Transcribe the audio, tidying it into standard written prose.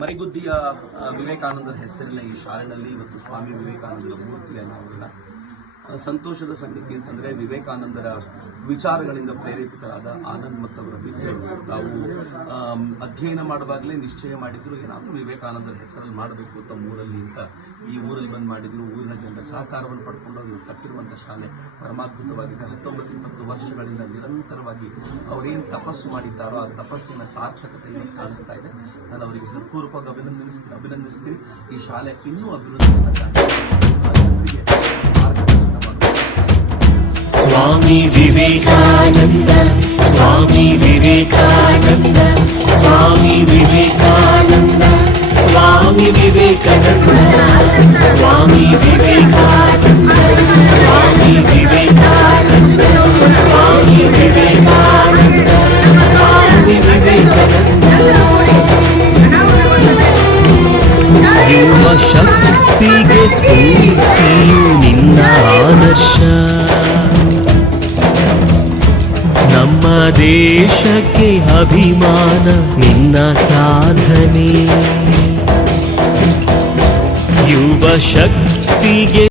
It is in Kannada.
ಮರಿಗುದ್ದಿಯ ವಿವೇಕಾನಂದರ ಹೆಸರಿನ ಈ ಶಾಲೆಯಲ್ಲಿ ಇವತ್ತು ಸ್ವಾಮಿ ವಿವೇಕಾನಂದರ ಮೂರ್ತಿ ಅನಾವರಣ. ಸಂತೋಷದ ಸಂಗತಿ ಅಂತಂದ್ರೆ ವಿವೇಕಾನಂದರ ವಿಚಾರಗಳಿಂದ ಪ್ರೇರೇಪಿತರಾದ ಆನಂದ್ ಮತ್ತವರ ವಿದ್ಯಾರ್ಥಿಗಳು ತಾವು ಅಧ್ಯಯನ ಮಾಡುವಾಗಲೇ ನಿಶ್ಚಯ ಮಾಡಿದ್ರು ಏನಾದರೂ ವಿವೇಕಾನಂದರ ಹೆಸರಲ್ಲಿ ಮಾಡಬೇಕು ಅಂತ ಊರಲ್ಲಿ ಅಂತ ಈ ಊರಲ್ಲಿ ಬಂದು ಮಾಡಿದ್ರು. ಊರಿನ ಜನರ ಸಹಕಾರವನ್ನು ಪಡ್ಕೊಂಡು ಅವರು ಕಟ್ಟಿರುವಂತಹ ಶಾಲೆ ಪರಮಾದ್ಭುತವಾಗಿದೆ. 19-20 ವರ್ಷಗಳಿಂದ ನಿರಂತರವಾಗಿ ಅವರೇನು ತಪಸ್ಸು ಮಾಡಿದ್ದಾರೋ ಆ ತಪಸ್ಸಿನ ಸಾರ್ಥಕತೆ ಇವತ್ತು ಕಾಣಿಸ್ತಾ ಇದೆ. ನಾನು ಅವರಿಗೆ ಹೃತ್ಪೂರ್ವಕವಾಗಿ ಅಭಿನಂದಿಸ್ತೀನಿ. ಈ ಶಾಲೆ ಇನ್ನೂ ಅಭಿವೃದ್ಧಿ स्वामी विवेकानंद स्वामी विवेकानंद स्वामी विवेकानंद स्वामी विवेकानंद स्वामी विवेकानंद स्वामी विवेकानंद स्वामी विवेकानंद स्वामी विवेकानंद युव शक्तिगे स्फूर्तियु निन्न आदर्श ನಮ್ಮ ದೇಶಕ್ಕೆ ಅಭಿಮಾನ ನಿನ್ನ ಸಾಧನೆ ಯುವ ಶಕ್ತಿಗೆ